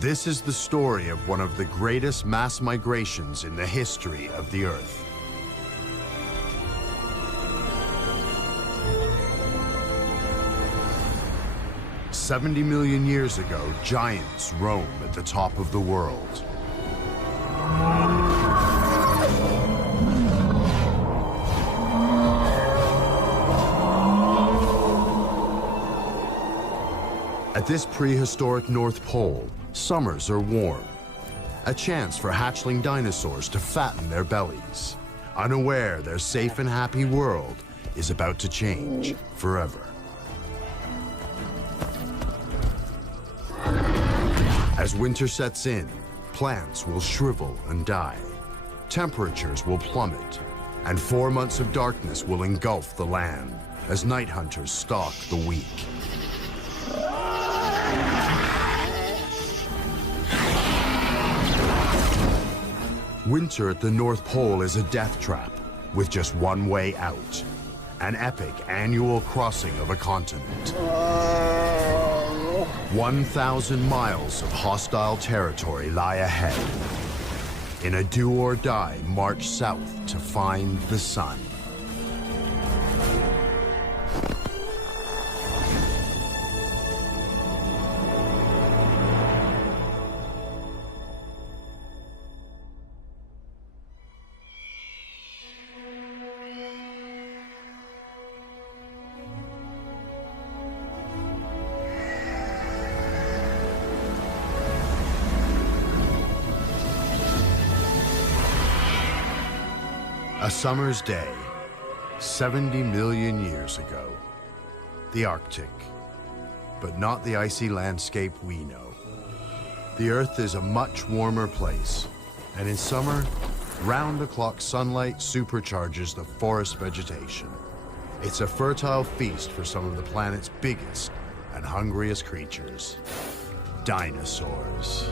This is the story of one of the greatest mass migrations in the history of the Earth. "70 million years ago, giants roam at the top of the world. At this prehistoric North Pole, summers are warm. A chance for hatchling dinosaurs to fatten their bellies, unaware their safe and happy world is about to change forever. As winter sets in, plants will shrivel and die. Temperatures will plummet, and 4 months of darkness will engulf the land as night hunters stalk the weak. Winter at the North Pole is a death trap with just one way out. An epic annual crossing of a continent. 1,000 miles of hostile territory lie ahead in a do-or-die march south to find the sun. A summer's day, 70 million years ago. The Arctic, but not the icy landscape we know. The Earth is a much warmer place, and in summer, round-the-clock sunlight supercharges the forest vegetation. It's a fertile feast for some of the planet's biggest and hungriest creatures, dinosaurs.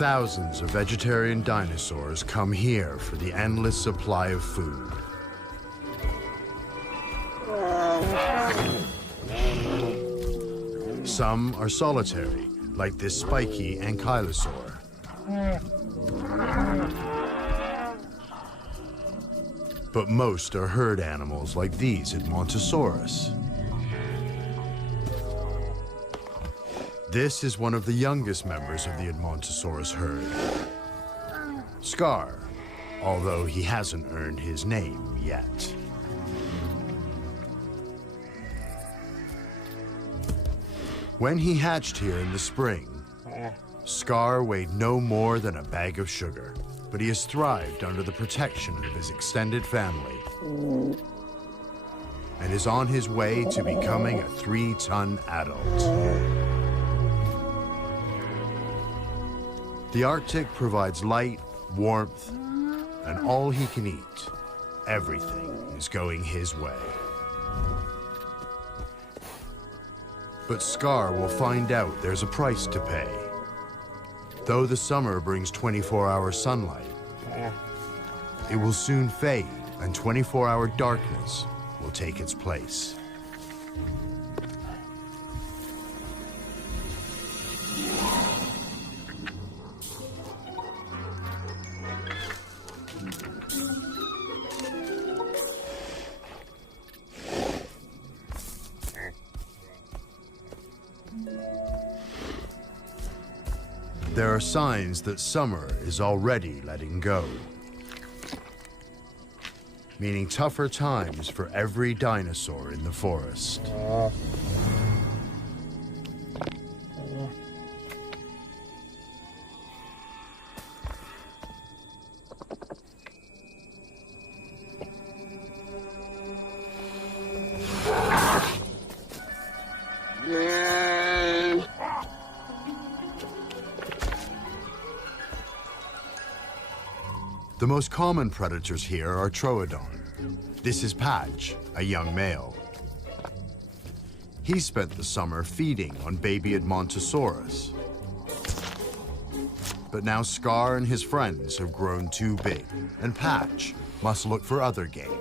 Thousands of vegetarian dinosaurs come here for the endless supply of food. Some are solitary, like this spiky ankylosaur. But most are herd animals like these Edmontosaurus. This is one of the youngest members of the Edmontosaurus herd, Scar, although he hasn't earned his name yet. When he hatched here in the spring, Scar weighed no more than a bag of sugar, but he has thrived under the protection of his extended family and is on his way to becoming a 3-ton adult. The Arctic provides light, warmth, and all he can eat. Everything is going his way. But Scar will find out there's a price to pay. Though the summer brings 24-hour sunlight, it will soon fade, and 24-hour darkness will take its place. There are signs that summer is already letting go, meaning tougher times for every dinosaur in the forest. The most common predators here are Troodon. This is Patch, a young male. He spent the summer feeding on baby Edmontosaurus. But now Scar and his friends have grown too big, and Patch must look for other game.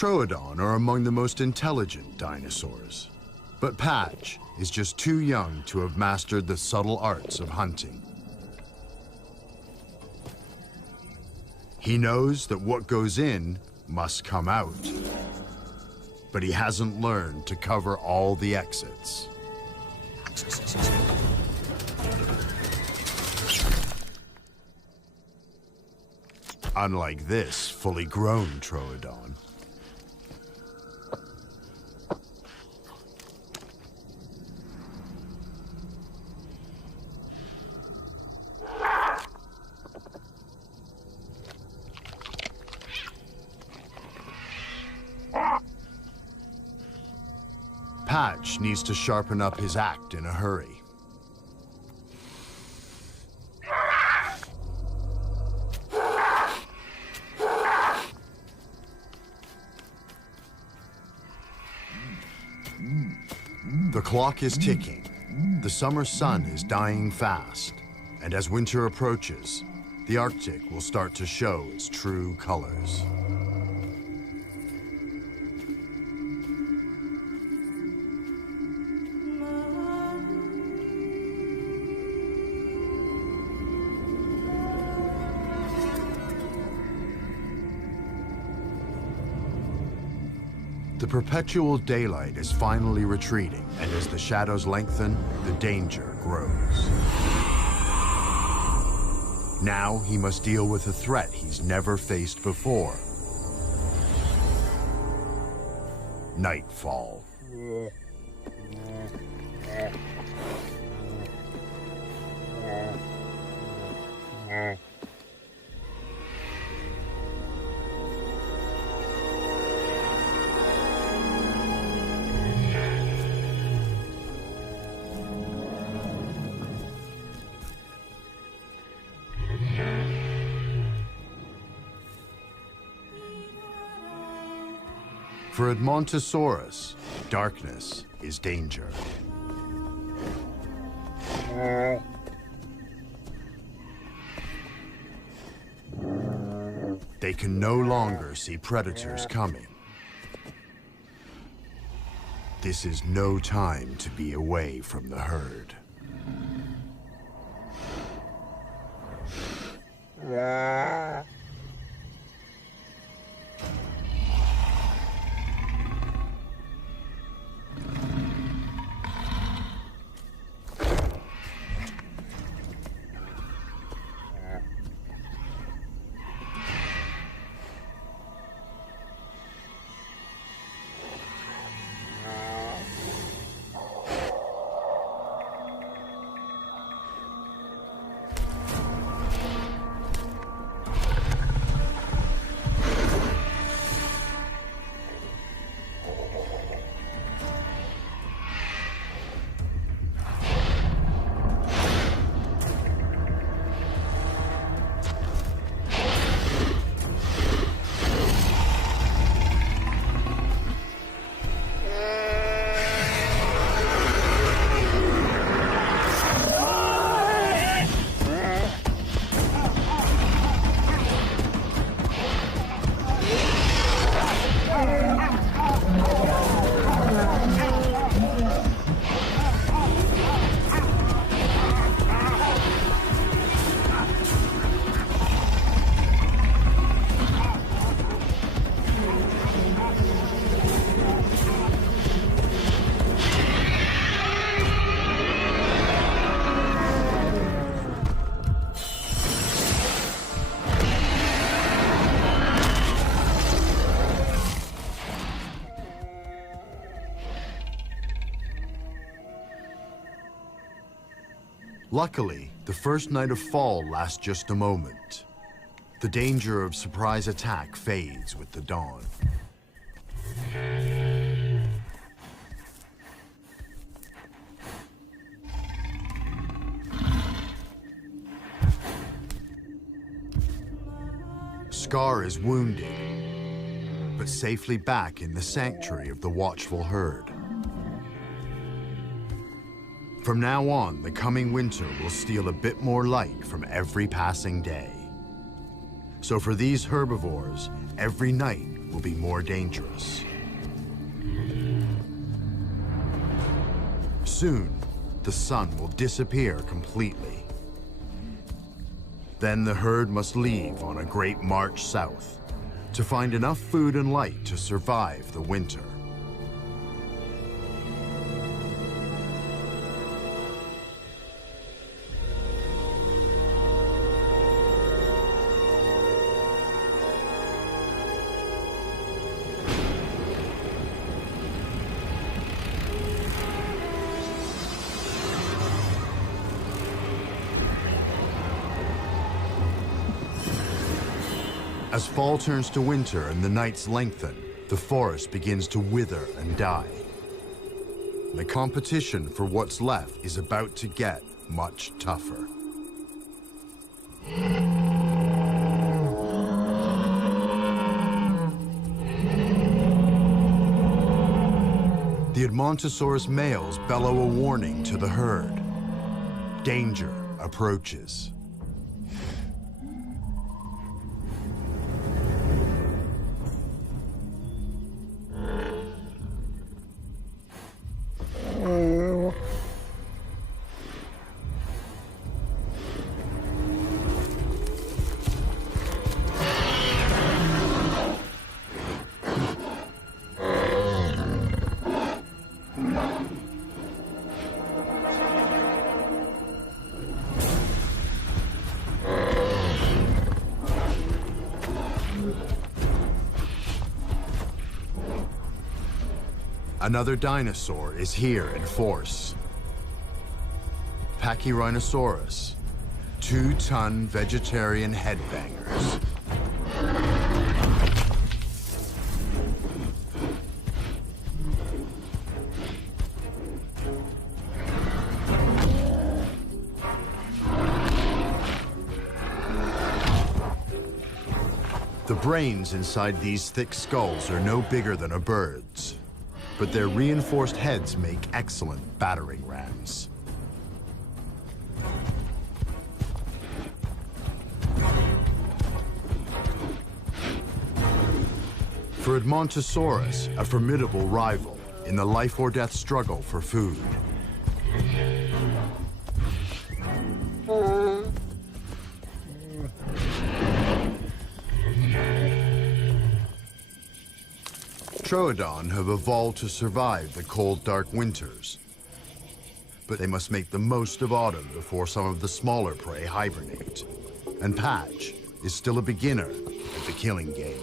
Troodon are among the most intelligent dinosaurs, but Patch is just too young to have mastered the subtle arts of hunting. He knows that what goes in must come out, but he hasn't learned to cover all the exits. Unlike this fully grown Troodon. Patch needs to sharpen up his act in a hurry. The clock is ticking. The summer sun is dying fast, and as winter approaches, the Arctic will start to show its true colors. The perpetual daylight is finally retreating, and as the shadows lengthen, the danger grows. Now he must deal with a threat he's never faced before. Nightfall. For Edmontosaurus, darkness is danger. They can no longer see predators coming. This is no time to be away from the herd. Luckily, the first night of fall lasts just a moment. The danger of surprise attack fades with the dawn. Scar is wounded, but safely back in the sanctuary of the watchful herd. From now on, the coming winter will steal a bit more light from every passing day. So for these herbivores, every night will be more dangerous. Soon, the sun will disappear completely. Then the herd must leave on a great march south to find enough food and light to survive the winter. As fall turns to winter and the nights lengthen, the forest begins to wither and die. The competition for what's left is about to get much tougher. The Edmontosaurus males bellow a warning to the herd. Danger approaches. Another dinosaur is here in force. Pachyrhinosaurus, 2-ton vegetarian headbangers. The brains inside these thick skulls are no bigger than a bird's, but their reinforced heads make excellent battering rams. For Edmontosaurus, a formidable rival in the life-or-death struggle for food. Troodon have evolved to survive the cold, dark winters, but they must make the most of autumn before some of the smaller prey hibernate. And Patch is still a beginner at the killing game.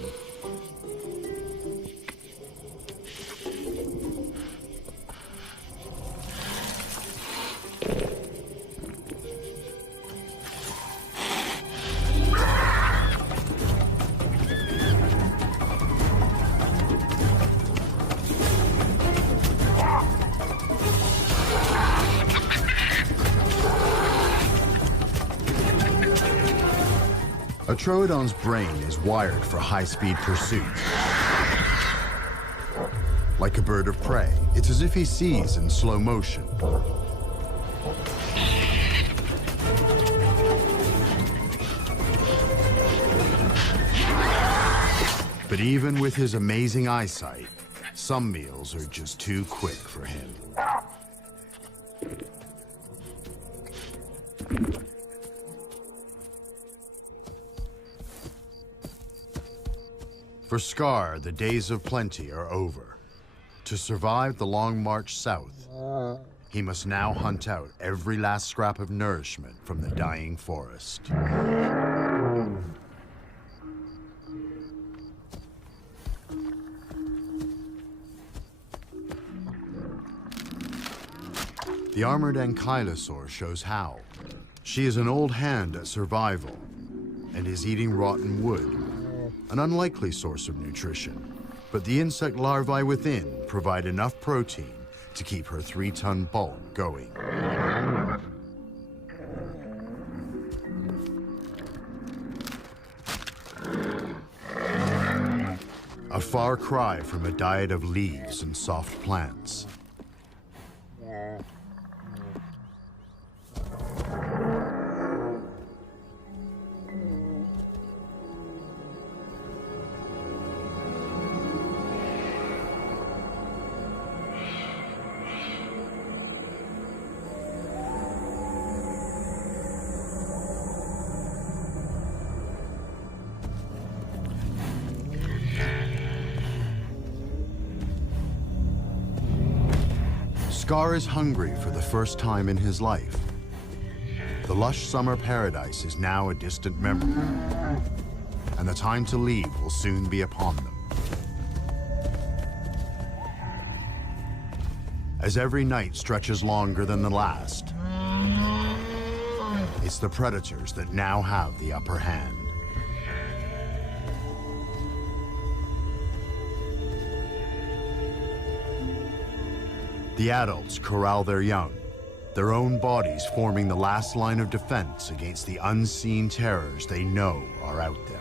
A Troodon's brain is wired for high-speed pursuit. Like a bird of prey, it's as if he sees in slow motion. But even with his amazing eyesight, some meals are just too quick for him. For Scar, the days of plenty are over. To survive the long march south, he must now hunt out every last scrap of nourishment from the dying forest. The armored ankylosaur shows how. She is an old hand at survival and is eating rotten wood. An unlikely source of nutrition, but the insect larvae within provide enough protein to keep her 3-ton bulk going. A far cry from a diet of leaves and soft plants. Scar is hungry for the first time in his life. The lush summer paradise is now a distant memory, and the time to leave will soon be upon them. As every night stretches longer than the last, it's the predators that now have the upper hand. The adults corral their young, their own bodies forming the last line of defense against the unseen terrors they know are out there.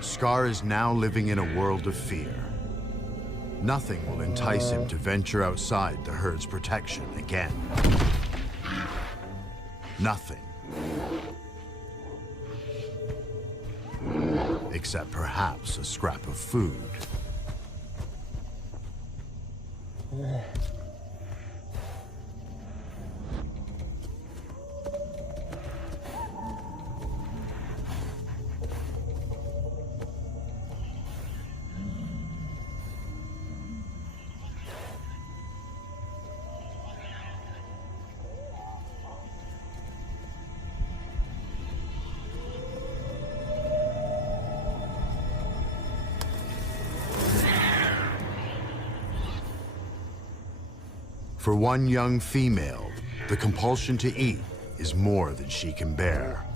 Scar is now living in a world of fear. Nothing will entice him to venture outside the herd's protection again. Nothing. Except perhaps a scrap of food. For one young female, the compulsion to eat is more than she can bear.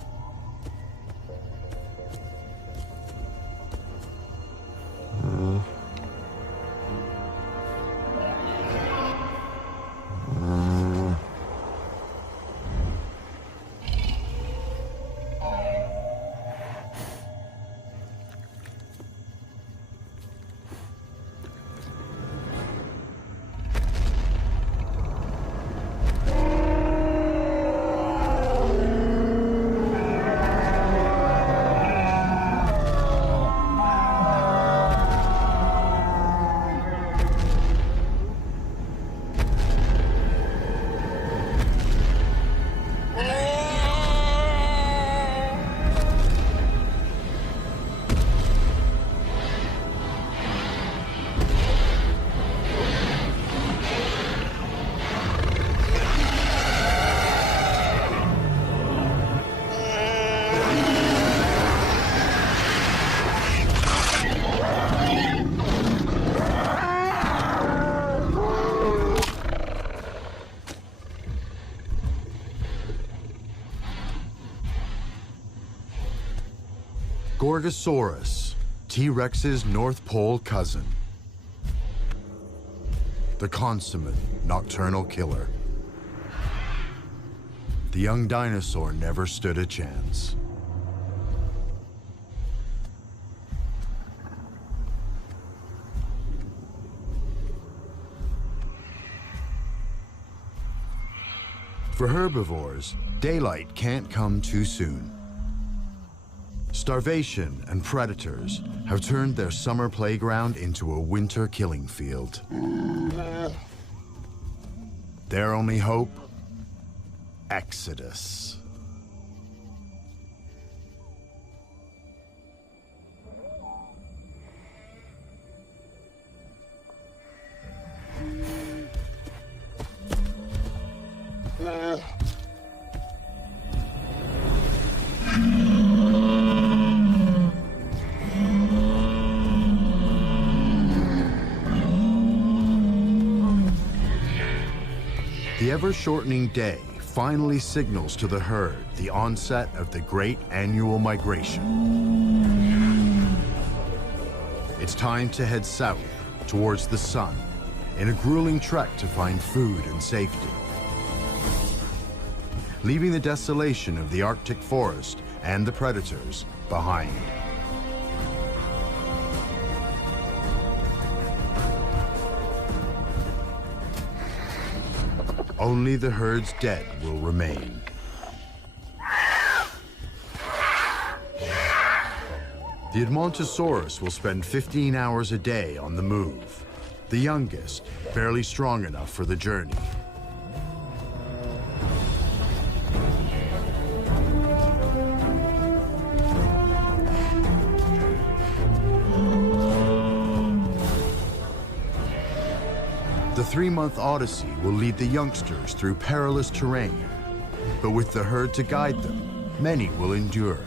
Gorgosaurus, T-Rex's North Pole cousin. The consummate nocturnal killer. The young dinosaur never stood a chance. For herbivores, daylight can't come too soon. Starvation and predators have turned their summer playground into a winter killing field. Their only hope? Exodus. The ever-shortening day finally signals to the herd the onset of the great annual migration. It's time to head south towards the sun in a grueling trek to find food and safety. Leaving the desolation of the Arctic forest and the predators behind. Only the herd's dead will remain. The Edmontosaurus will spend 15 hours a day on the move. The youngest, barely strong enough for the journey. The 3-month odyssey will lead the youngsters through perilous terrain, but with the herd to guide them, many will endure.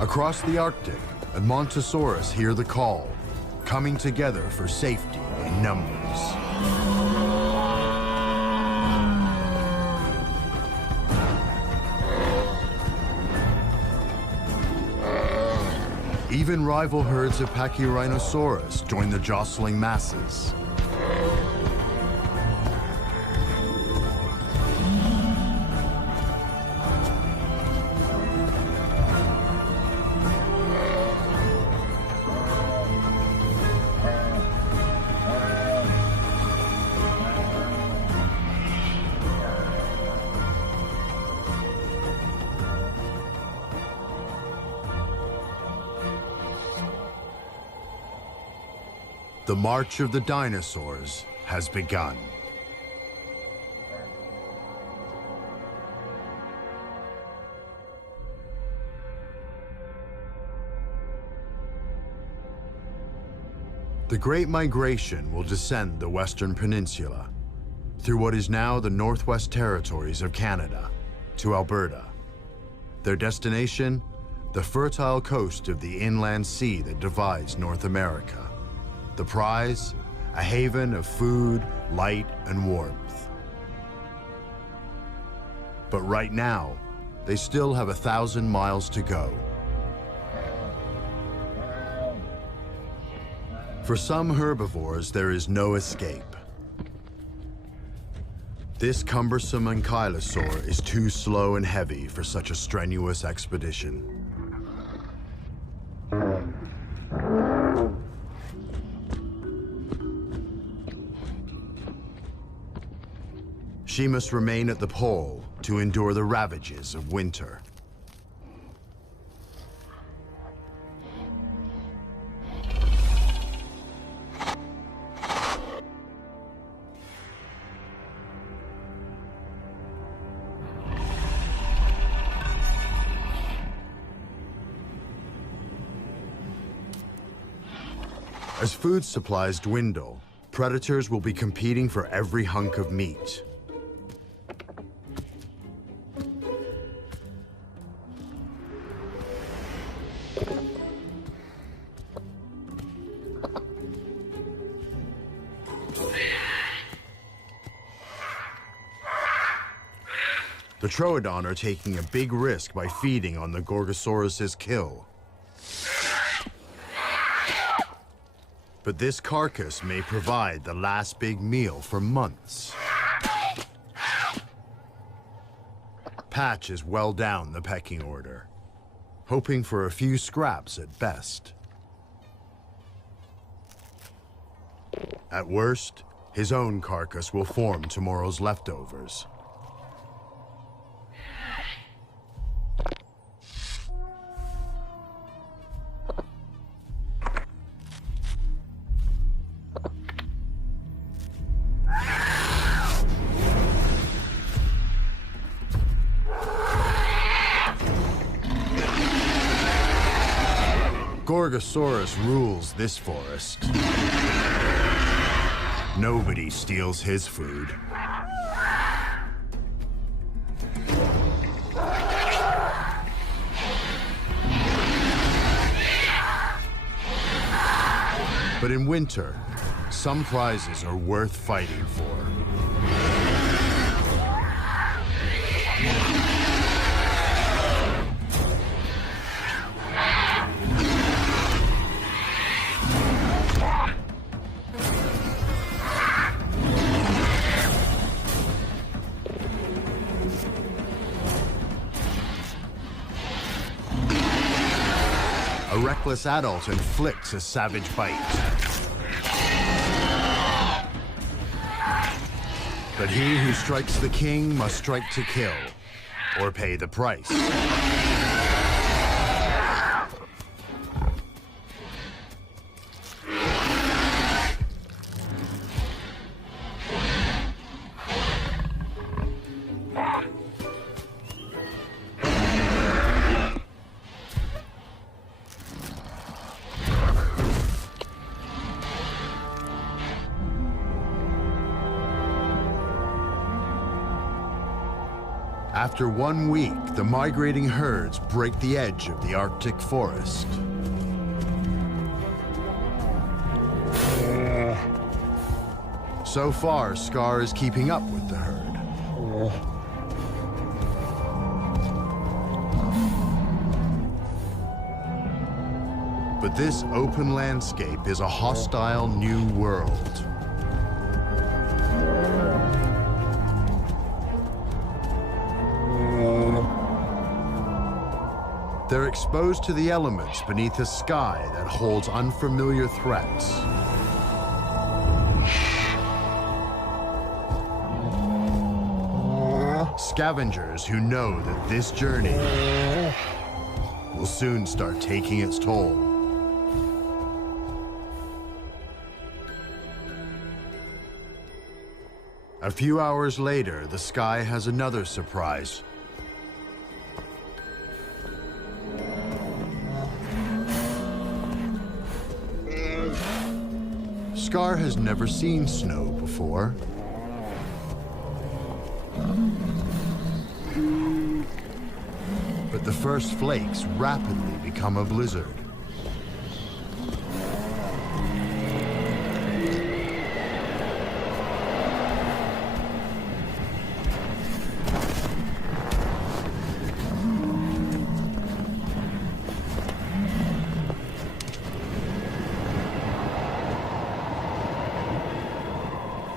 Across the Arctic, Edmontosaurus hear the call, coming together for safety in numbers. Even rival herds of Pachyrhinosaurus join the jostling masses. The march of the dinosaurs has begun. The Great Migration will descend the Western Peninsula through what is now the Northwest Territories of Canada to Alberta. Their destination, the fertile coast of the inland sea that divides North America. The prize, a haven of food, light, and warmth. But right now, they still have 1,000 miles to go. For some herbivores, there is no escape. This cumbersome ankylosaur is too slow and heavy for such a strenuous expedition. She must remain at the pole to endure the ravages of winter. As food supplies dwindle, predators will be competing for every hunk of meat. The Troodon are taking a big risk by feeding on the Gorgosaurus's kill. But this carcass may provide the last big meal for months. Patch is well down the pecking order, hoping for a few scraps at best. At worst, his own carcass will form tomorrow's leftovers. Gorgosaurus rules this forest. Nobody steals his food. But in winter, some prizes are worth fighting for. A reckless adult inflicts a savage bite. But he who strikes the king must strike to kill, or pay the price. After 1 week, the migrating herds break the edge of the Arctic forest. So far, Scar is keeping up with the herd. But this open landscape is a hostile new world. They're exposed to the elements beneath a sky that holds unfamiliar threats. Scavengers who know that this journey will soon start taking its toll. A few hours later, the sky has another surprise. Scar has never seen snow before. But the first flakes rapidly become a blizzard.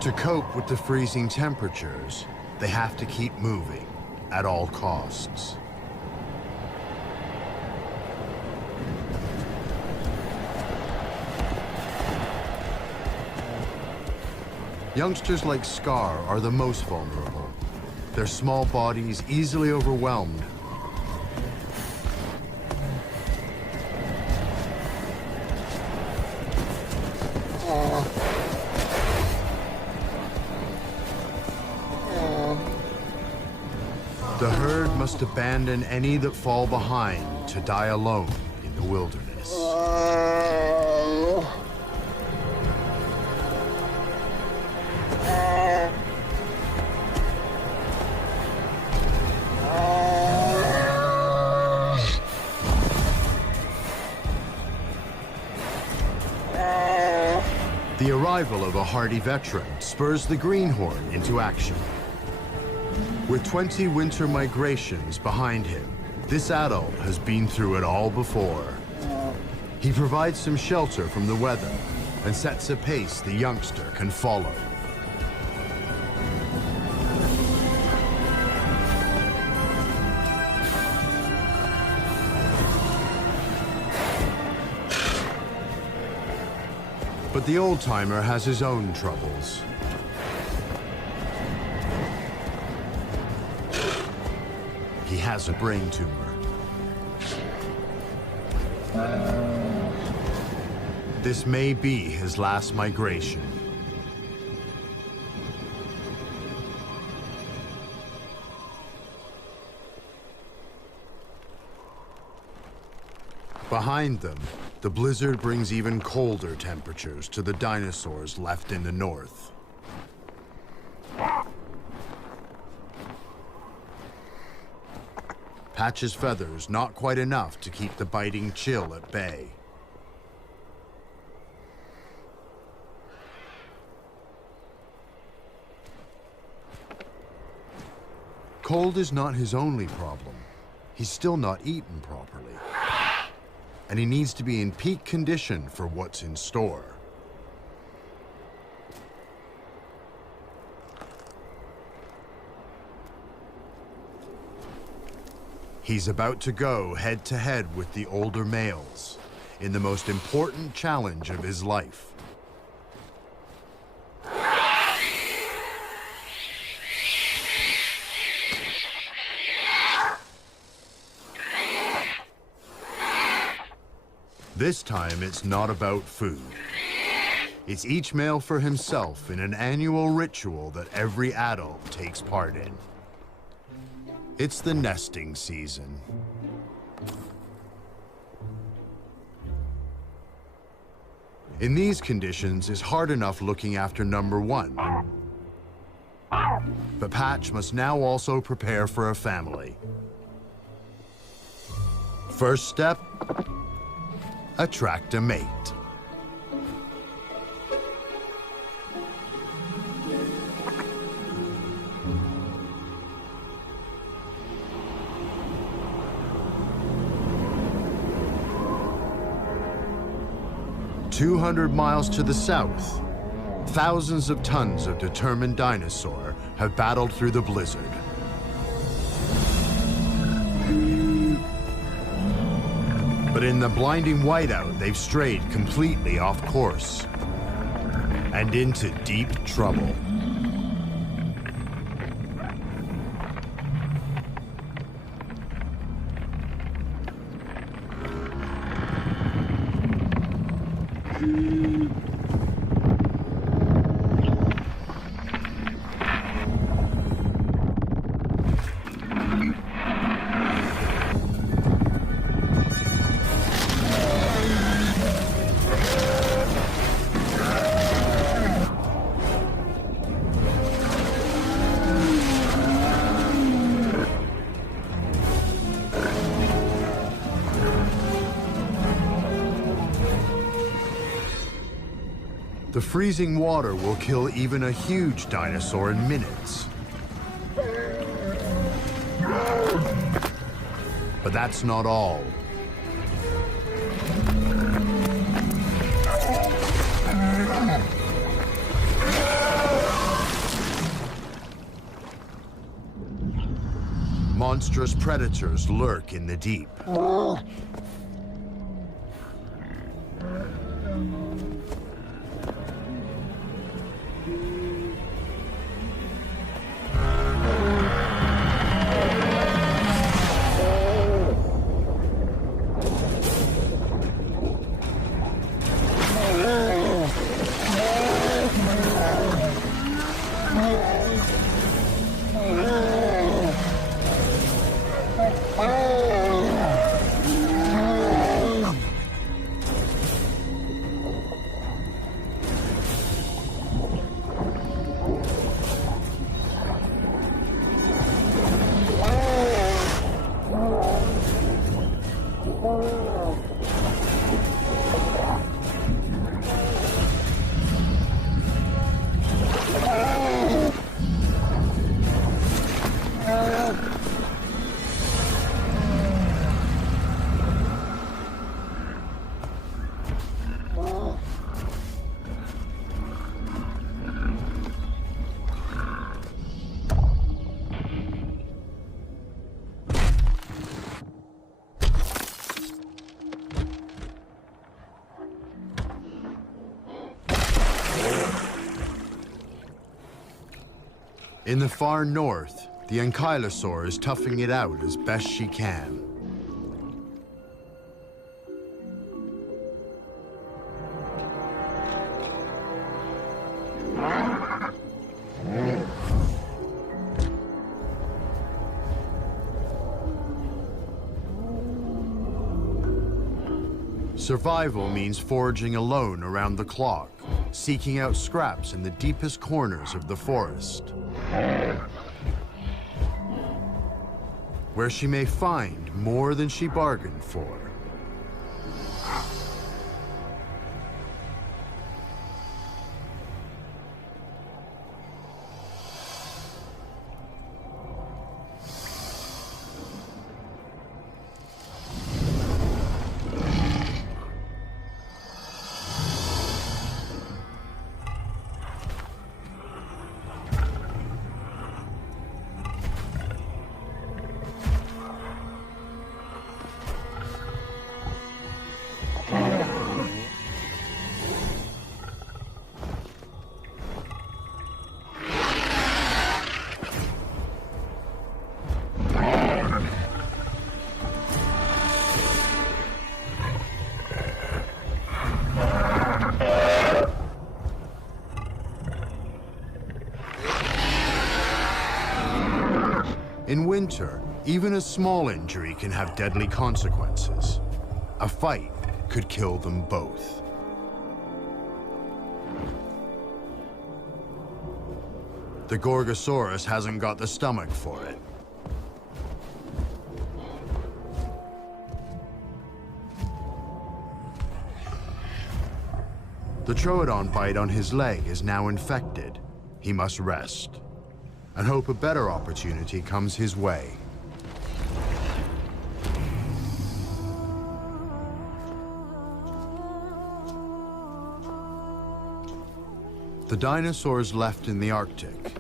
To cope with the freezing temperatures, they have to keep moving at all costs. Youngsters like Scar are the most vulnerable. Their small bodies easily overwhelmed. The herd must abandon any that fall behind to die alone in the wilderness. The arrival of a hardy veteran spurs the greenhorn into action. With 20 winter migrations behind him, this adult has been through it all before. He provides some shelter from the weather and sets a pace the youngster can follow. But the old-timer has his own troubles. He has a brain tumor. This may be his last migration. Behind them, the blizzard brings even colder temperatures to the dinosaurs left in the north. Patch's feathers not quite enough to keep the biting chill at bay. Cold is not his only problem. He's still not eaten properly. And he needs to be in peak condition for what's in store. He's about to go head-to-head with the older males in the most important challenge of his life. This time, it's not about food. It's each male for himself in an annual ritual that every adult takes part in. It's the nesting season. In these conditions, it's hard enough looking after number one. But Patch must now also prepare for a family. First step, attract a mate. "200 miles to the south, thousands of tons of determined dinosaur have battled through the blizzard. But in the blinding whiteout, they've strayed completely off course and into deep trouble. The freezing water will kill even a huge dinosaur in minutes. But that's not all. Monstrous predators lurk in the deep. In the far north, the ankylosaur is toughing it out as best she can. Survival means foraging alone around the clock, seeking out scraps in the deepest corners of the forest, where she may find more than she bargained for. In winter, even a small injury can have deadly consequences. A fight could kill them both. The Gorgosaurus hasn't got the stomach for it. The Troodon bite on his leg is now infected. He must rest and hope a better opportunity comes his way. The dinosaurs left in the Arctic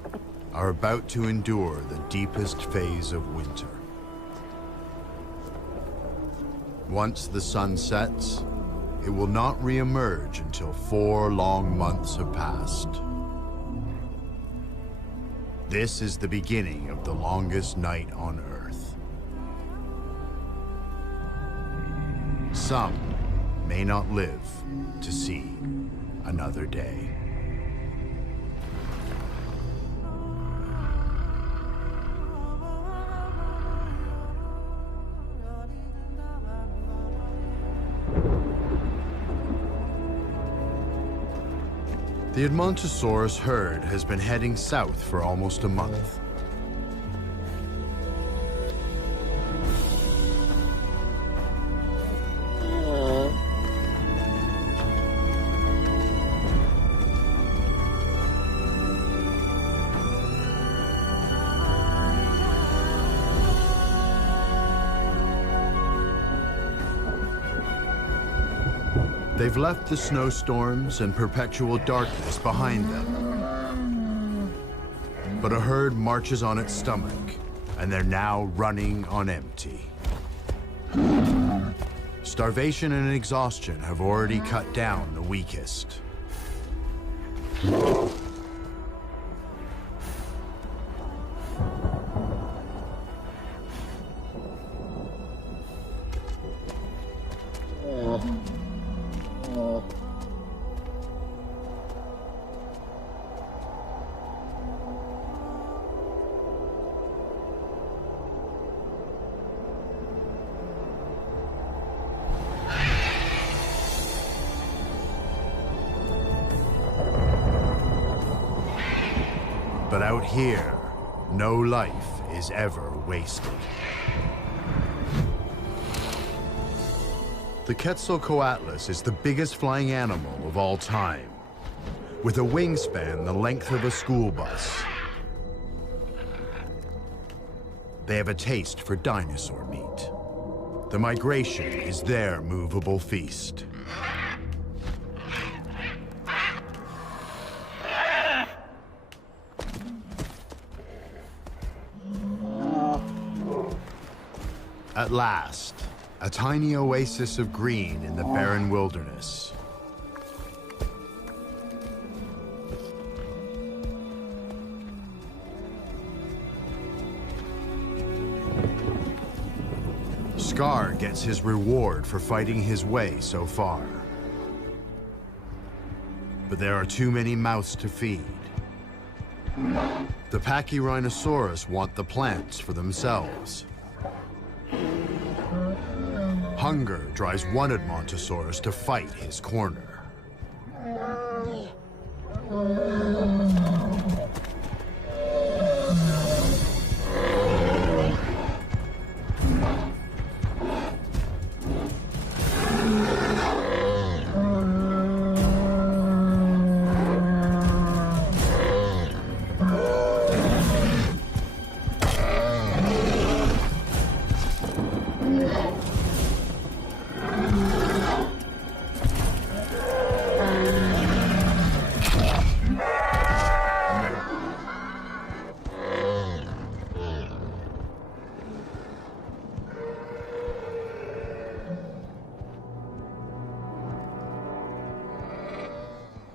are about to endure the deepest phase of winter. Once the sun sets, it will not re-emerge until 4 long months have passed. This is the beginning of the longest night on Earth. Some may not live to see another day. The Edmontosaurus herd has been heading south for almost a month. They've left the snowstorms and perpetual darkness behind them. But a herd marches on its stomach, and they're now running on empty. Starvation and exhaustion have already cut down the weakest. But out here, no life is ever wasted. The Quetzalcoatlus is the biggest flying animal of all time, with a wingspan the length of a school bus. They have a taste for dinosaur meat. The migration is their movable feast. At last, a tiny oasis of green in the barren wilderness. Scar gets his reward for fighting his way so far. But there are too many mouths to feed. The Pachyrhinosaurus want the plants for themselves. Hunger drives one Edmontosaurus to fight his corner.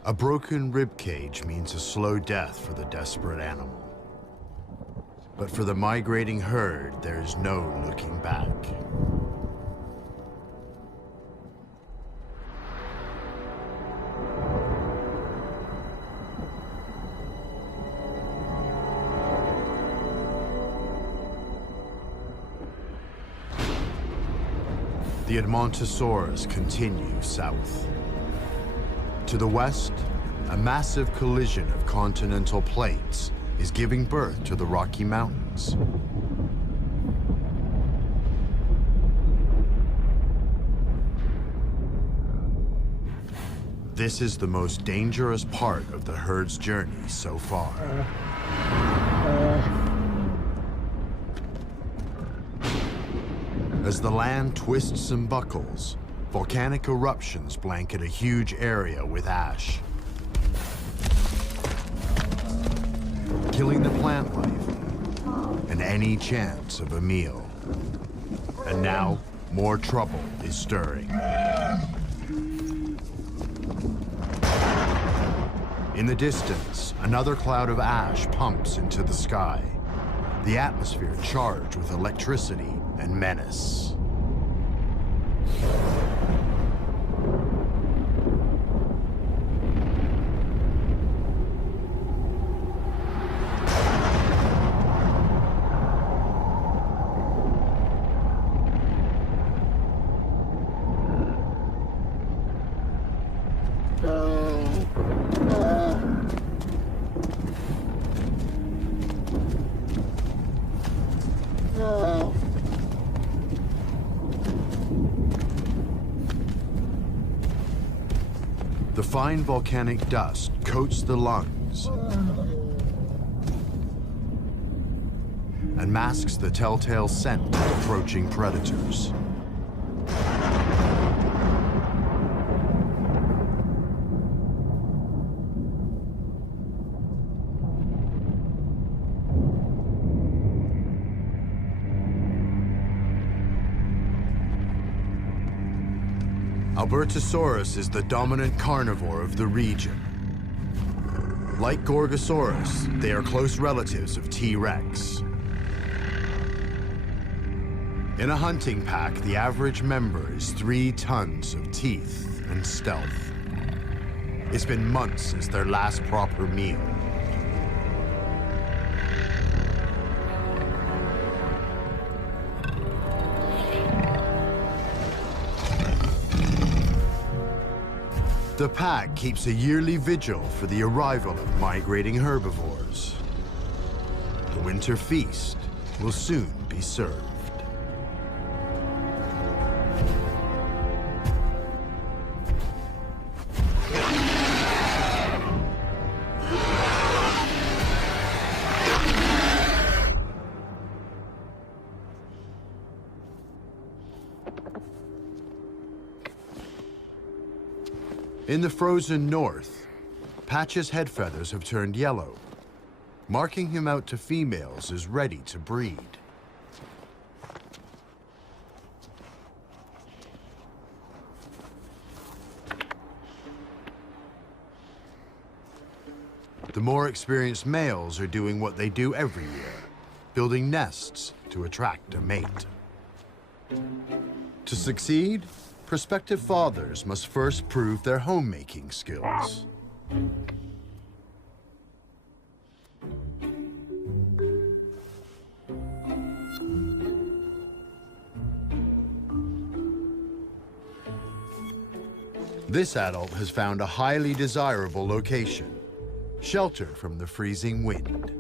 A broken rib cage means a slow death for the desperate animal. But for the migrating herd, there is no looking back. the Dinosaurs continue south. To the west, a massive collision of continental plates is giving birth to the Rocky Mountains. This is the most dangerous part of the herd's journey so far. As the land twists and buckles, volcanic eruptions blanket a huge area with ash, killing the plant life and any chance of a meal. And now, more trouble is stirring. In the distance, another cloud of ash pumps into the sky, the atmosphere charged with electricity and menace. The fine volcanic dust coats the lungs and masks the telltale scent of approaching predators. Albertosaurus is the dominant carnivore of the region. Like Gorgosaurus, they are close relatives of T-Rex. In a hunting pack, the average member is 3 tons of teeth and stealth. It's been months since their last proper meal. The pack keeps a yearly vigil for the arrival of migrating herbivores. The winter feast will soon be served. In the frozen north, Patch's head feathers have turned yellow, marking him out to females as ready to breed. The more experienced males are doing what they do every year, building nests to attract a mate. To succeed, prospective fathers must first prove their homemaking skills. This adult has found a highly desirable location, sheltered from the freezing wind.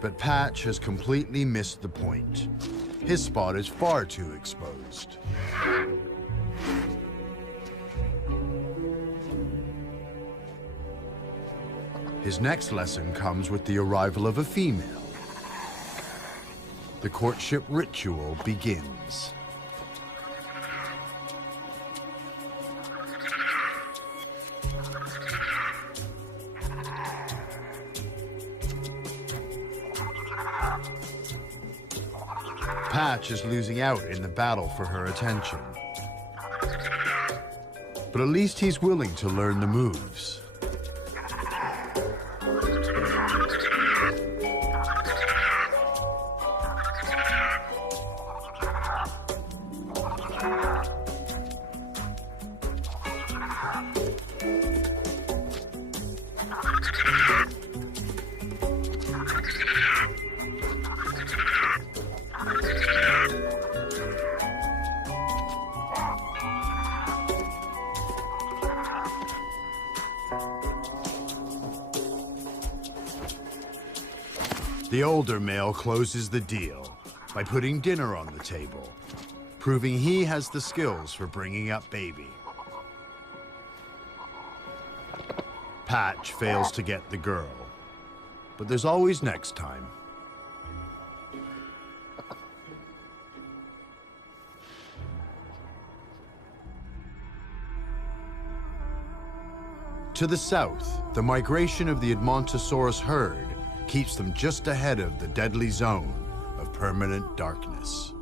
But Patch has completely missed the point. His spot is far too exposed. His next lesson comes with the arrival of a female. The courtship ritual begins. Patch is losing out in the battle for her attention. But at least he's willing to learn the moves. The older male closes the deal by putting dinner on the table, proving he has the skills for bringing up baby. Patch fails to get the girl, but there's always next time. To the south, the migration of the Edmontosaurus herd keeps them just ahead of the deadly zone of permanent darkness.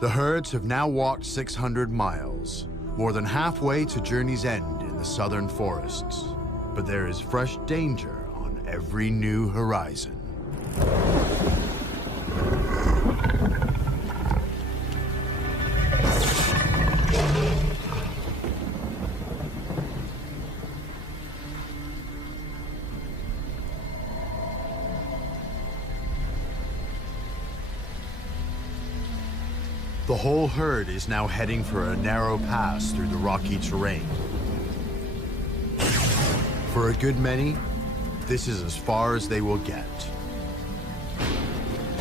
The herds have now walked 600 miles, more than halfway to journey's end in the southern forests, but there is fresh danger on every new horizon. The whole herd is now heading for a narrow pass through the rocky terrain. For a good many, this is as far as they will get,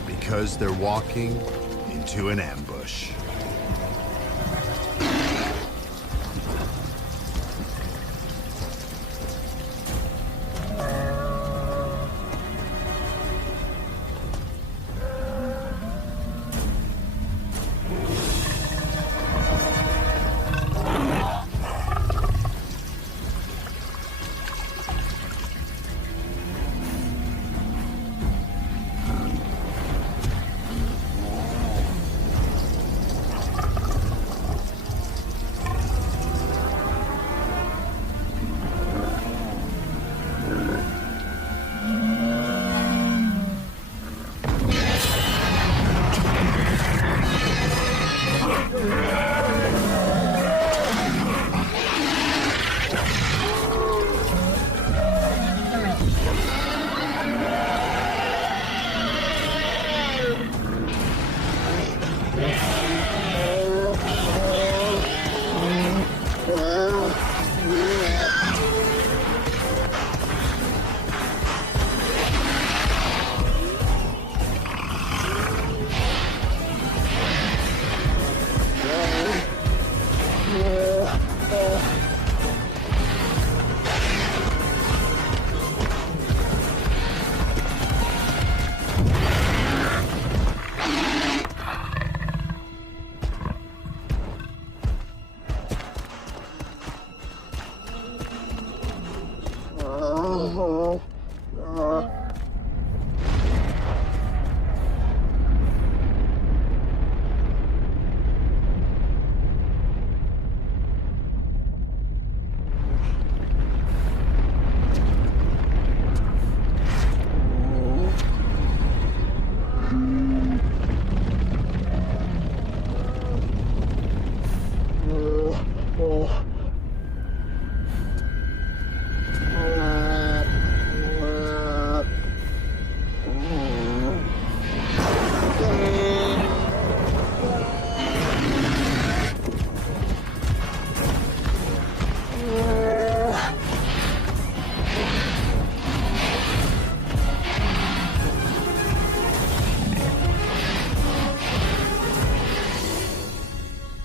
because they're walking into an ambush.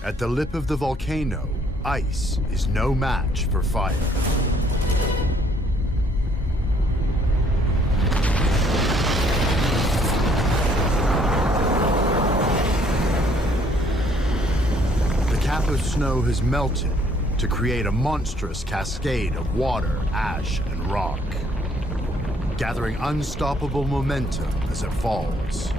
At the lip of the volcano, ice is no match for fire. The cap of snow has melted to create a monstrous cascade of water, ash, and rock, gathering unstoppable momentum as it falls.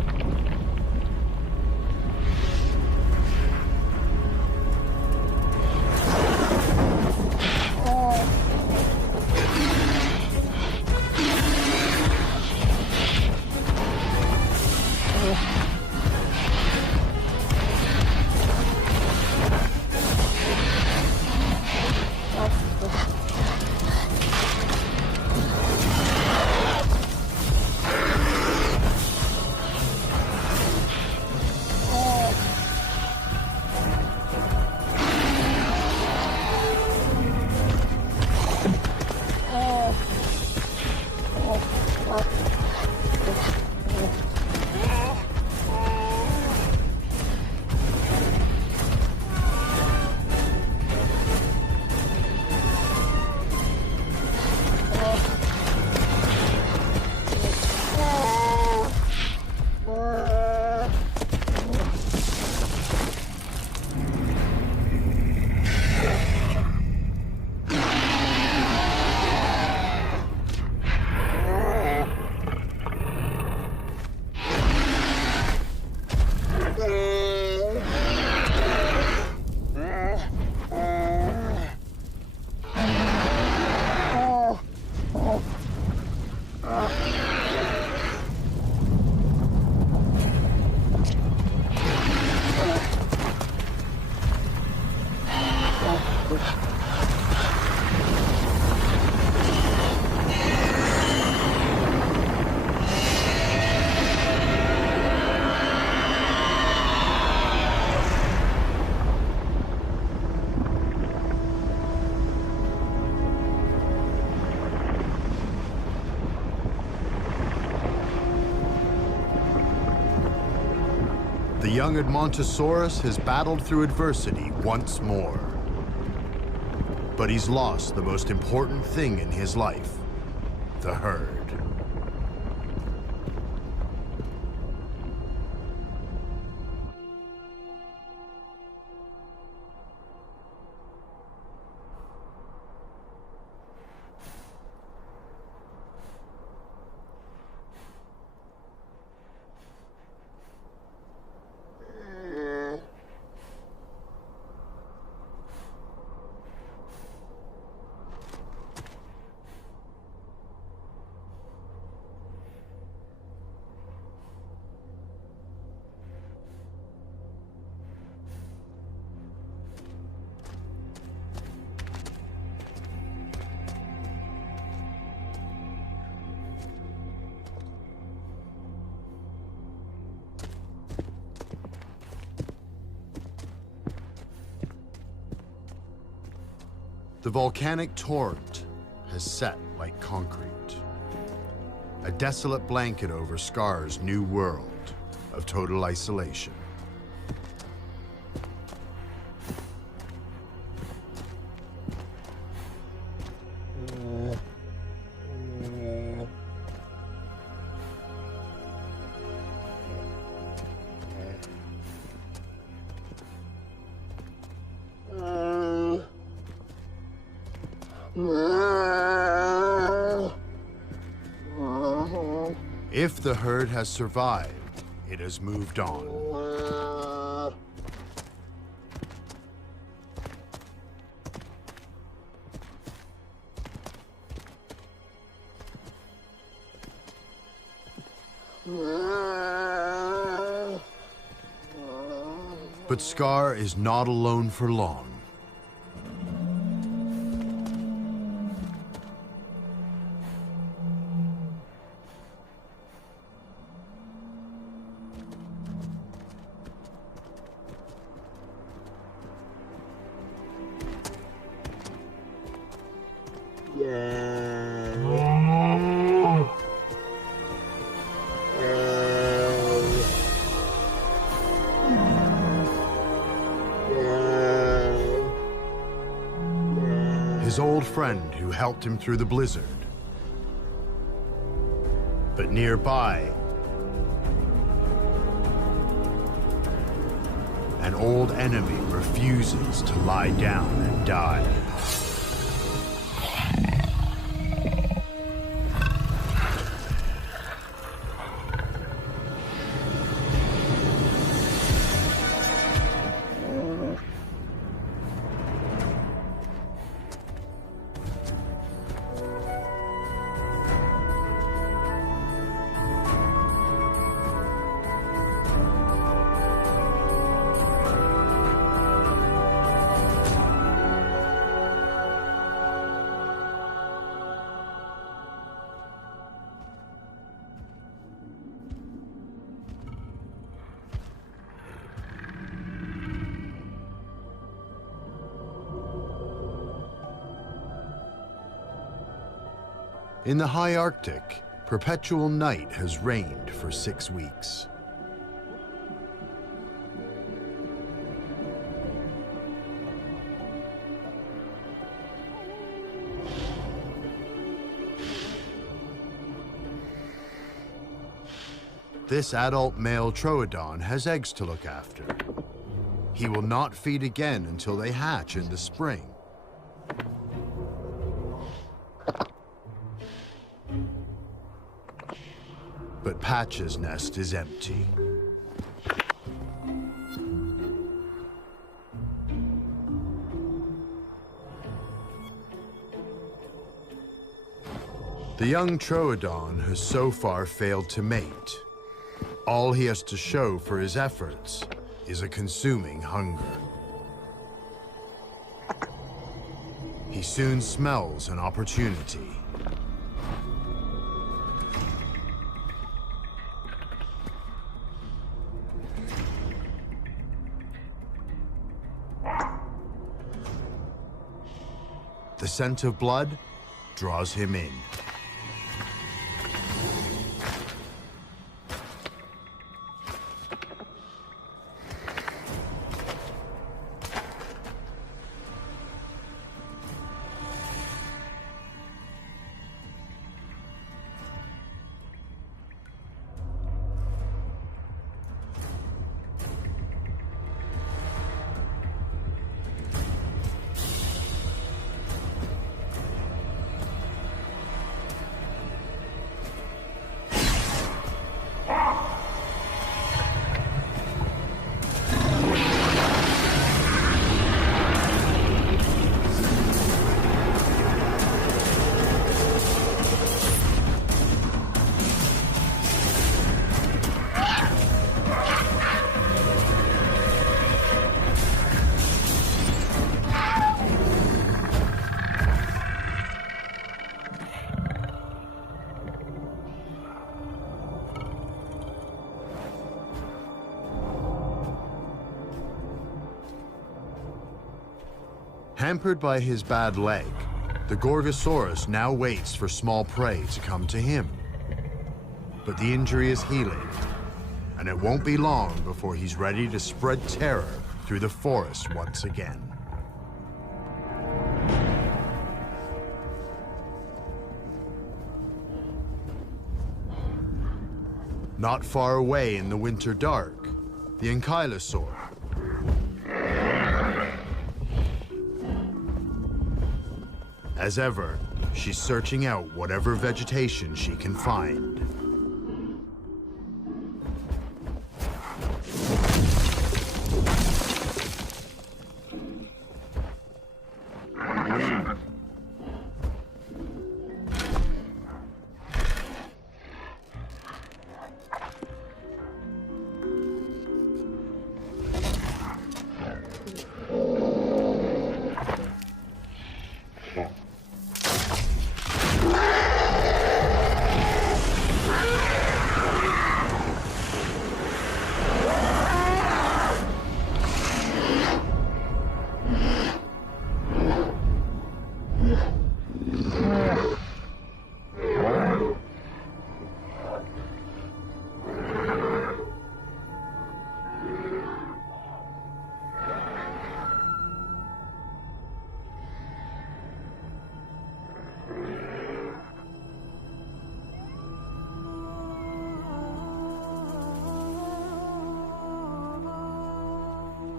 The young Edmontosaurus has battled through adversity once more. But he's lost the most important thing in his life, the herd. The volcanic torrent has set like concrete, a desolate blanket over Scar's new world of total isolation. If the herd has survived, it has moved on. But Scar is not alone for long. His old friend who helped him through the blizzard. But nearby, an old enemy refuses to lie down and die. In the high Arctic, perpetual night has reigned for 6 weeks. This adult male troodon has eggs to look after. He will not feed again until they hatch in the spring. But Patch's nest is empty. The young troodon has so far failed to mate. All he has to show for his efforts is a consuming hunger. he soon smells an opportunity. The scent of blood draws him in. Hampered by his bad leg, the Gorgosaurus now waits for small prey to come to him. But the injury is healing, and it won't be long before he's ready to spread terror through the forest once again. Not far away in the winter dark, the Ankylosaur. As ever, she's searching out whatever vegetation she can find.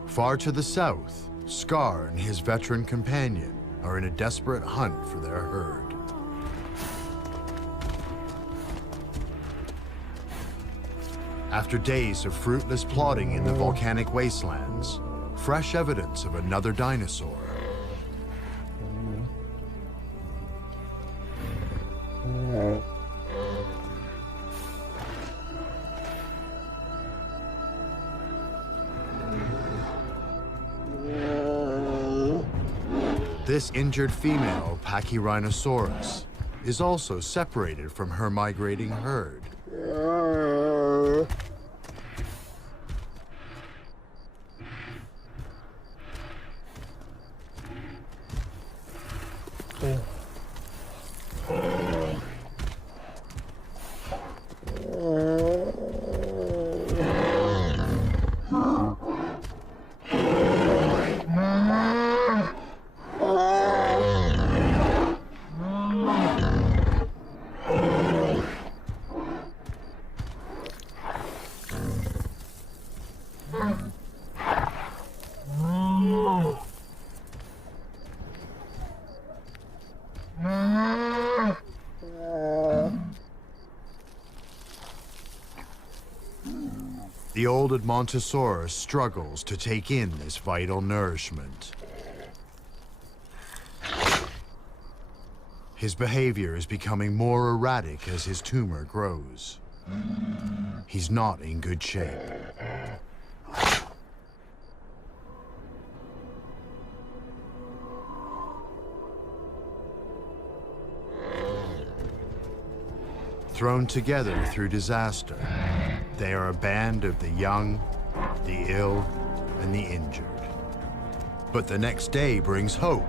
Far to the south, Scar and his veteran companion are in a desperate hunt for their herd. After days of fruitless plodding in the volcanic wastelands, fresh evidence of another dinosaur. This injured female Pachyrhinosaurus is also separated from her migrating herd. The old Edmontosaurus struggles to take in this vital nourishment. His behavior is becoming more erratic as his tumor grows. He's not in good shape. Thrown together through disaster, they are a band of the young, the ill, and the injured. But the next day brings hope.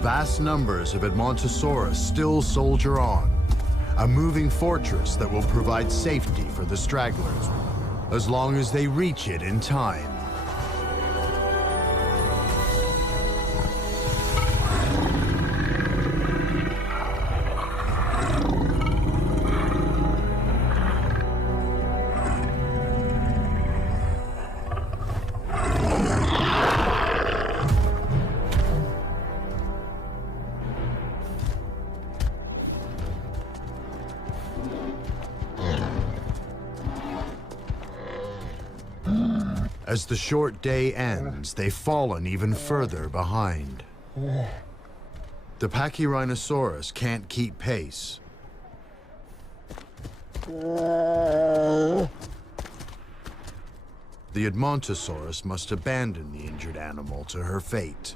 Vast numbers of Edmontosaurus still soldier on, a moving fortress that will provide safety for the stragglers, as long as they reach it in time. As the short day ends, they've fallen even further behind. The Pachyrhinosaurus can't keep pace. The Edmontosaurus must abandon the injured animal to her fate.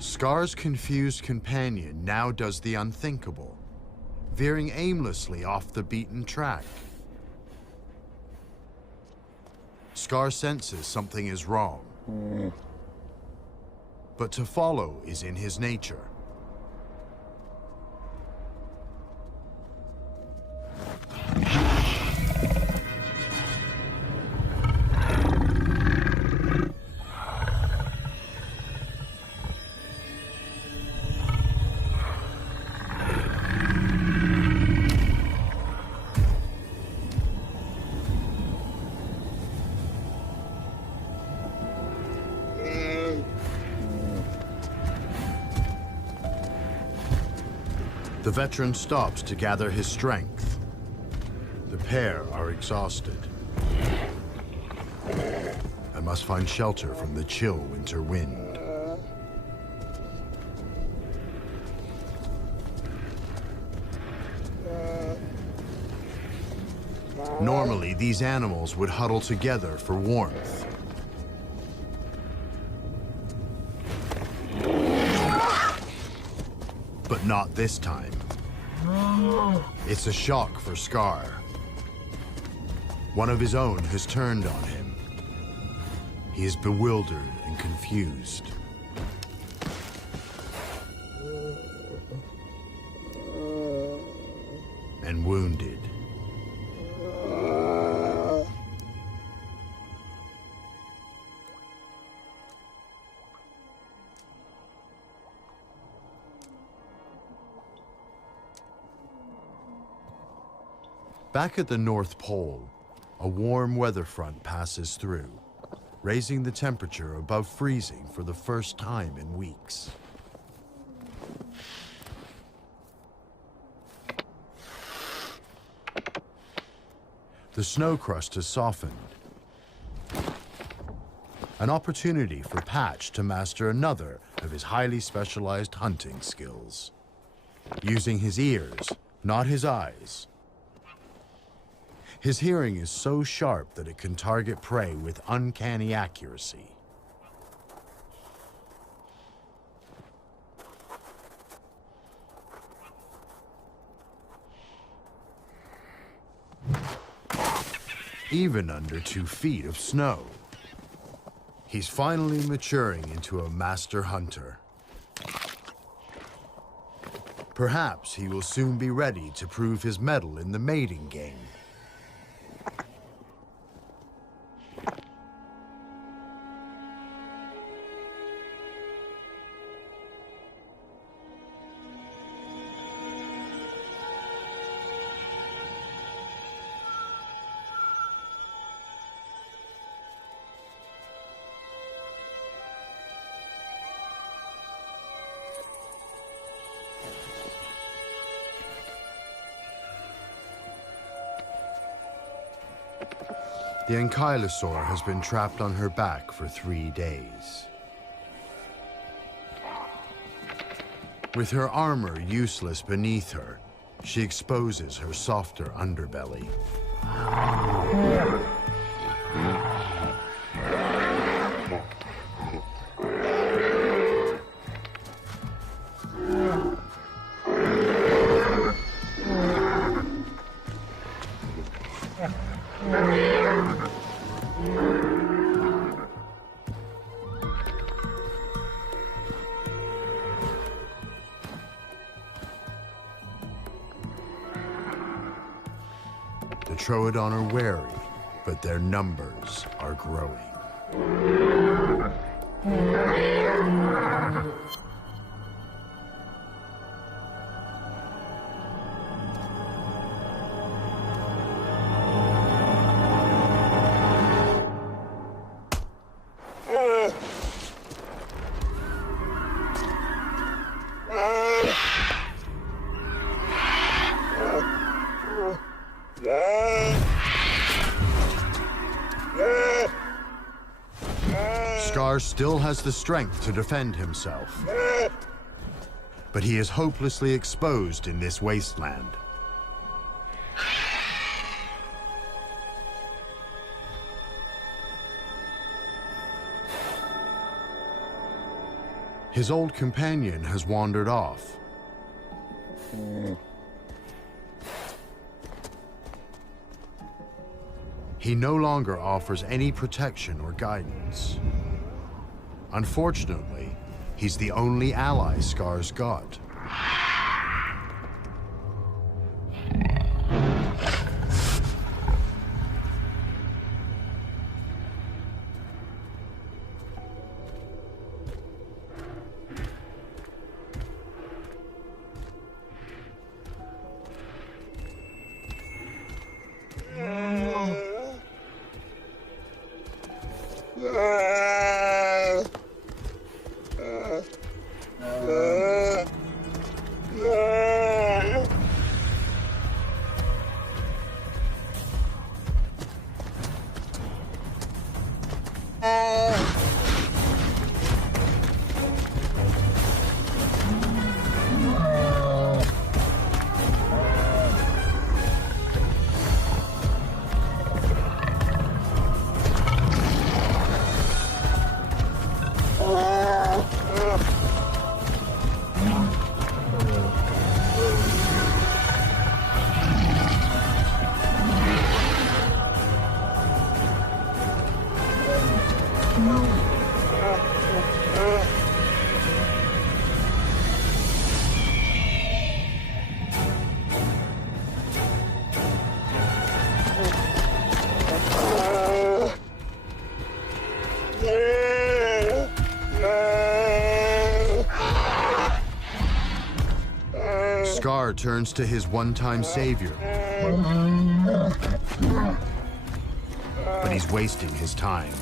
Scar's confused companion now does the unthinkable, veering aimlessly off the beaten track. Scar senses something is wrong, but to follow is in his nature. The veteran stops to gather his strength. The pair are exhausted and must find shelter from the chill winter wind. Normally, these animals would huddle together for warmth. But not this time. It's a shock for Scar. One of his own has turned on him. He is bewildered and confused. And wounded. Back at the North Pole, a warm weather front passes through, raising the temperature above freezing for the first time in weeks. The snow crust has softened. An opportunity for Patch to master another of his highly specialized hunting skills. Using his ears, not his eyes. His hearing is so sharp that it can target prey with uncanny accuracy. even under 2 feet of snow. He's finally maturing into a master hunter. Perhaps he will soon be ready to prove his mettle in the mating game. The ankylosaur has been trapped on her back for 3 days. With her armor useless beneath her, she exposes her softer underbelly. The Troodon are wary, but their numbers are growing. Scar still has the strength to defend himself, but he is hopelessly exposed in this wasteland. His old companion has wandered off. He no longer offers any protection or guidance. Unfortunately, he's the only ally Scar's got. Scar turns to his one-time savior, but he's wasting his time.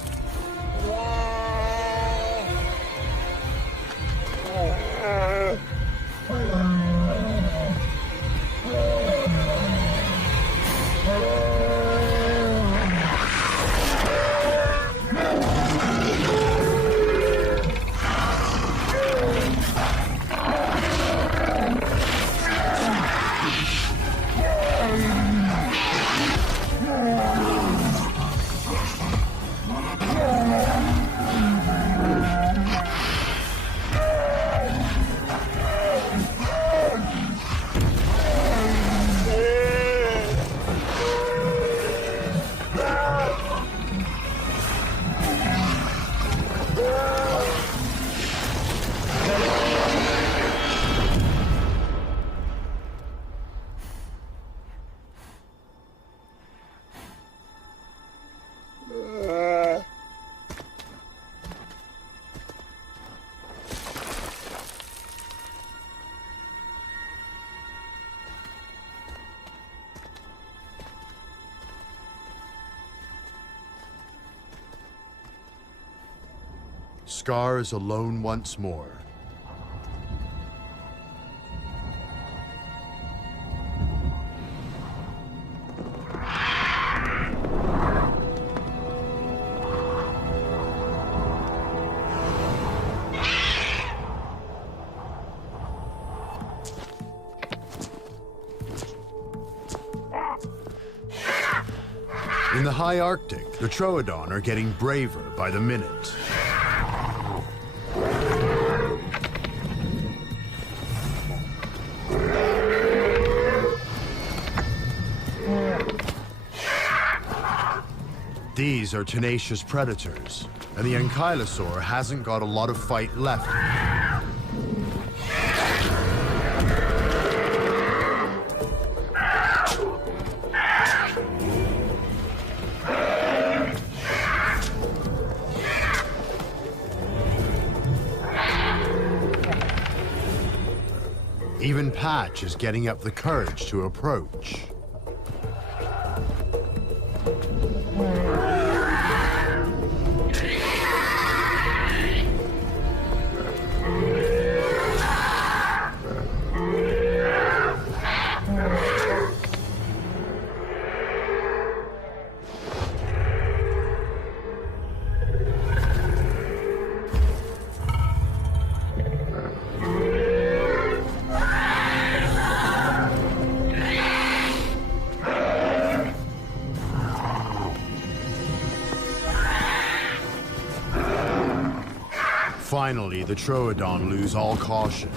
Scar is alone once more. In the high Arctic, the Troodon are getting braver by the minute. These are tenacious predators, and the ankylosaur hasn't got a lot of fight left. Even Patch is getting up the courage to approach. Finally, the Troodon lose all caution.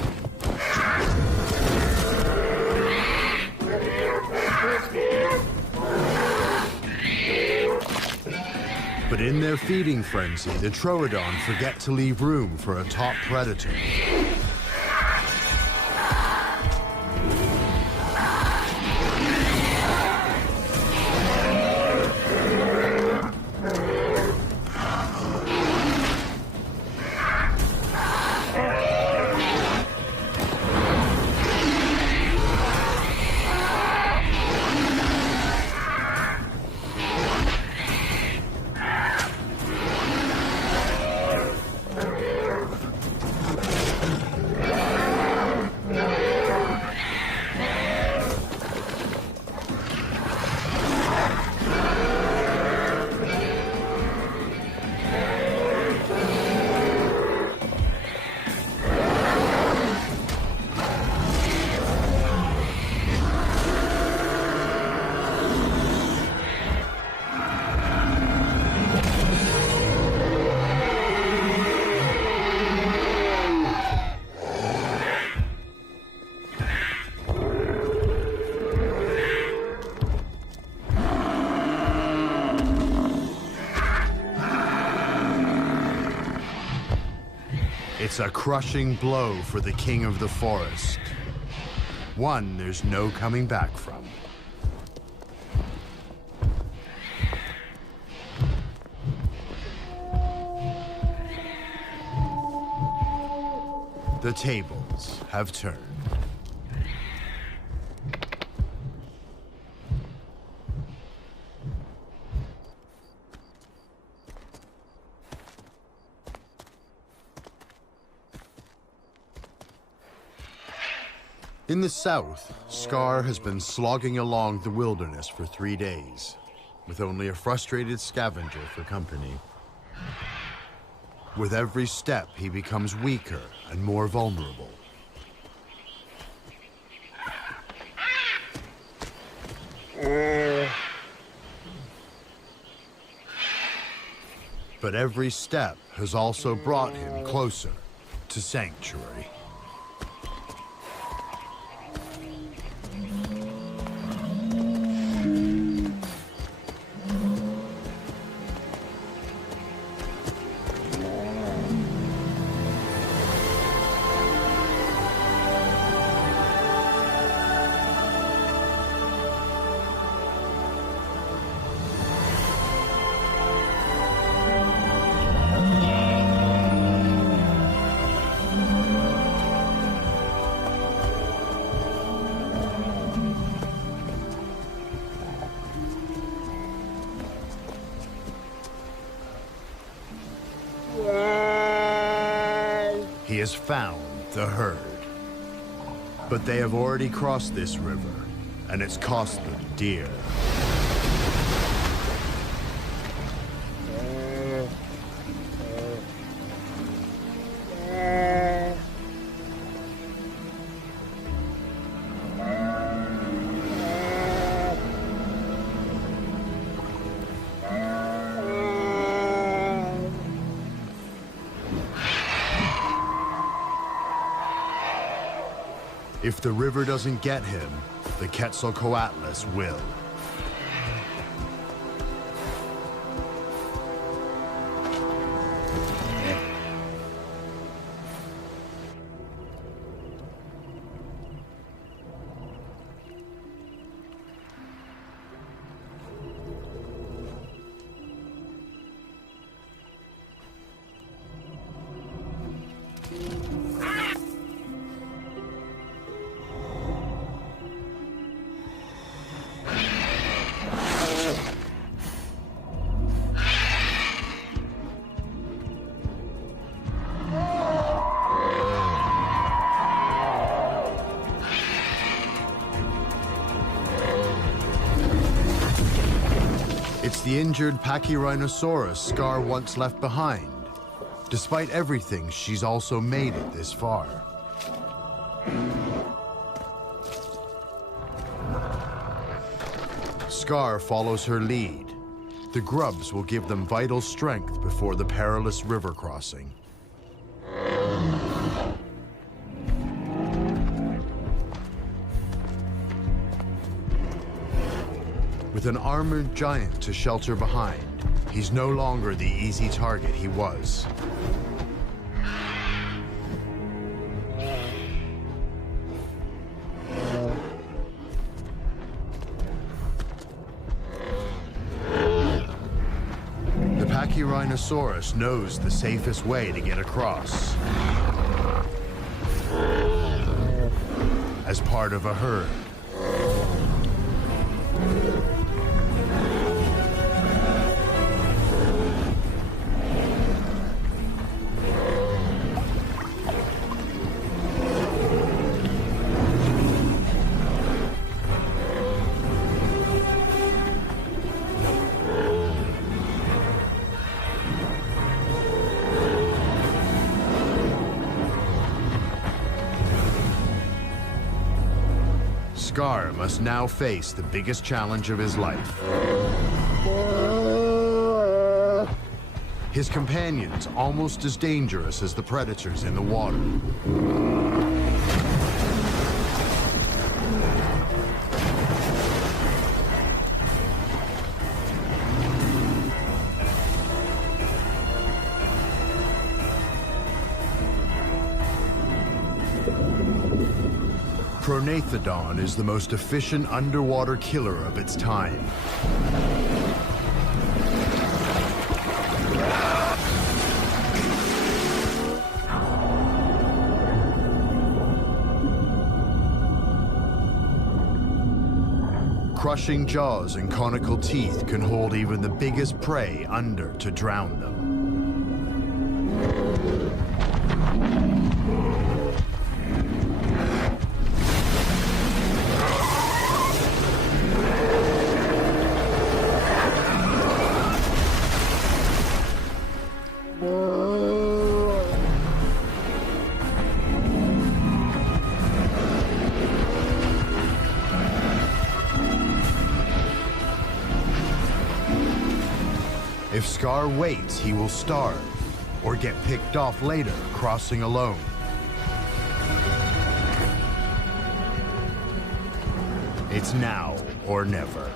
But in their feeding frenzy, the Troodon forget to leave room for a top predator. It's a crushing blow for the king of the forest. One there's no coming back from. The tables have turned. In the south, Scar has been slogging along the wilderness for 3 days, with only a frustrated scavenger for company. With every step, he becomes weaker and more vulnerable. But every step has also brought him closer to sanctuary. he has found the herd. But they have already crossed this river, and it's cost them dear. If the river doesn't get him, the Quetzalcoatlus will. It's the injured Pachyrhinosaurus Scar once left behind. Despite everything, she's also made it this far. Scar follows her lead. The grubs will give them vital strength before the perilous river crossing. With an armored giant to shelter behind, he's no longer the easy target he was. The Pachyrhinosaurus knows the safest way to get across. As part of a herd. Scar must now face the biggest challenge of his life. His companions almost as dangerous as the predators in the water. Pronathodon is the most efficient underwater killer of its time. Crushing jaws and conical teeth can hold even the biggest prey under to drown them. If Scar waits, he will starve, or get picked off later, crossing alone. It's now or never.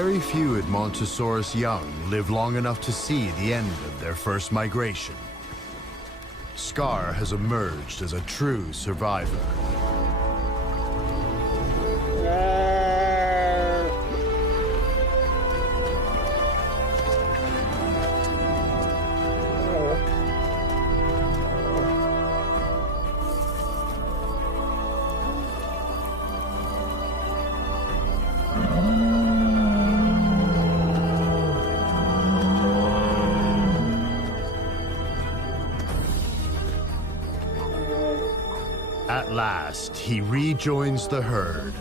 very few Edmontosaurus young live long enough to see the end of their first migration. Scar has emerged as a true survivor. At last, he rejoins the herd,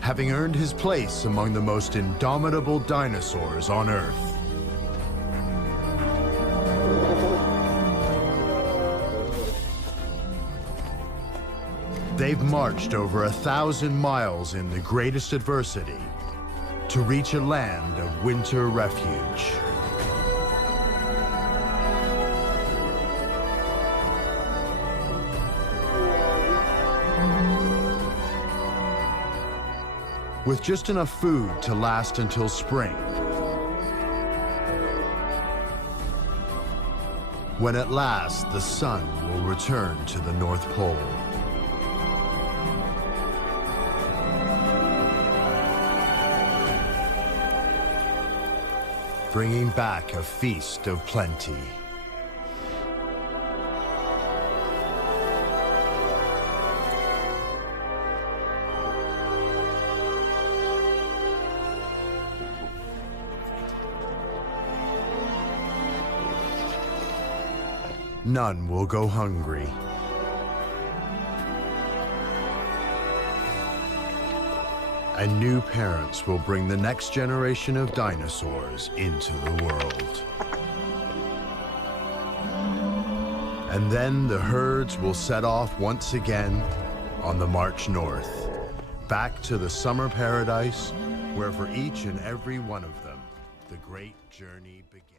having earned his place among the most indomitable dinosaurs on Earth. They've marched over 1,000 miles in the greatest adversity to reach a land of winter refuge. With just enough food to last until spring, when at last the sun will return to the North Pole. Bringing back a feast of plenty. None will go hungry. And new parents will bring the next generation of dinosaurs into the world. And then the herds will set off once again on the march north, back to the summer paradise where for each and every one of them, the great journey began.